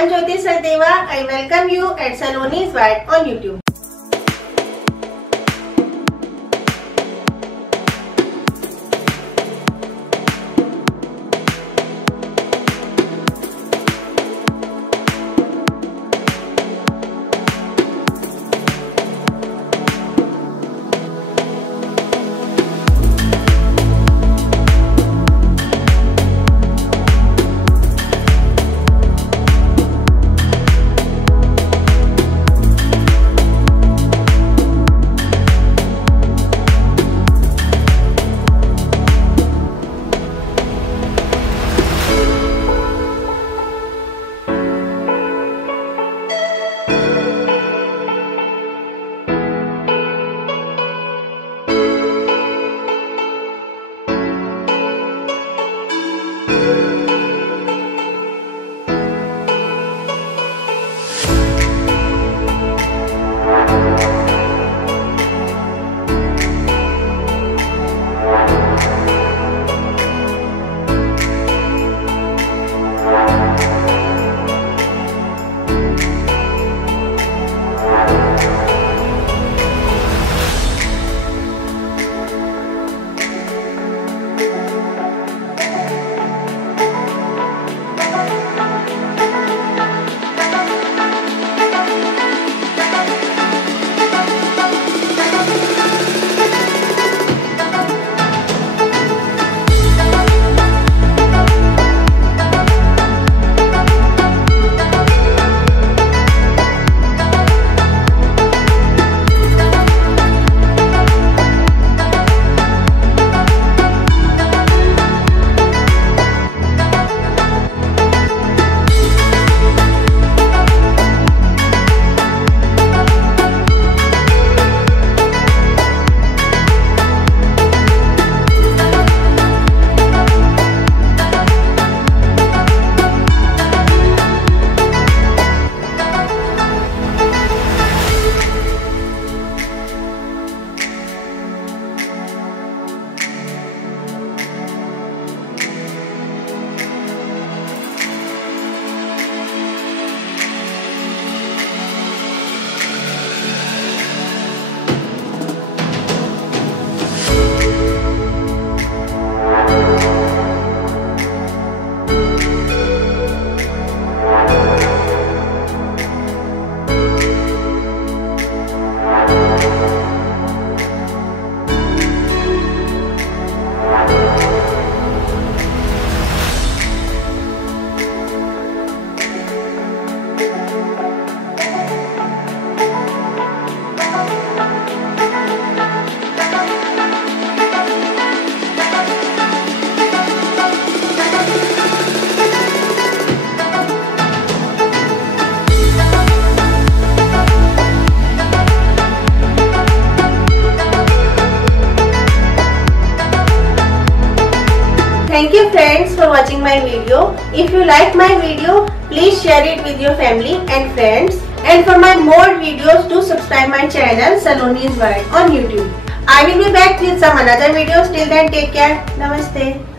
I'm Jyoti Sachdeva. I welcome you at Saloni's World on YouTube. Thank you friends for watching my video. If you like my video, please share it with your family and friends. And for my more videos, do subscribe my channel Saloni's World on YouTube. I will be back with some another videos. Till then, take care. Namaste.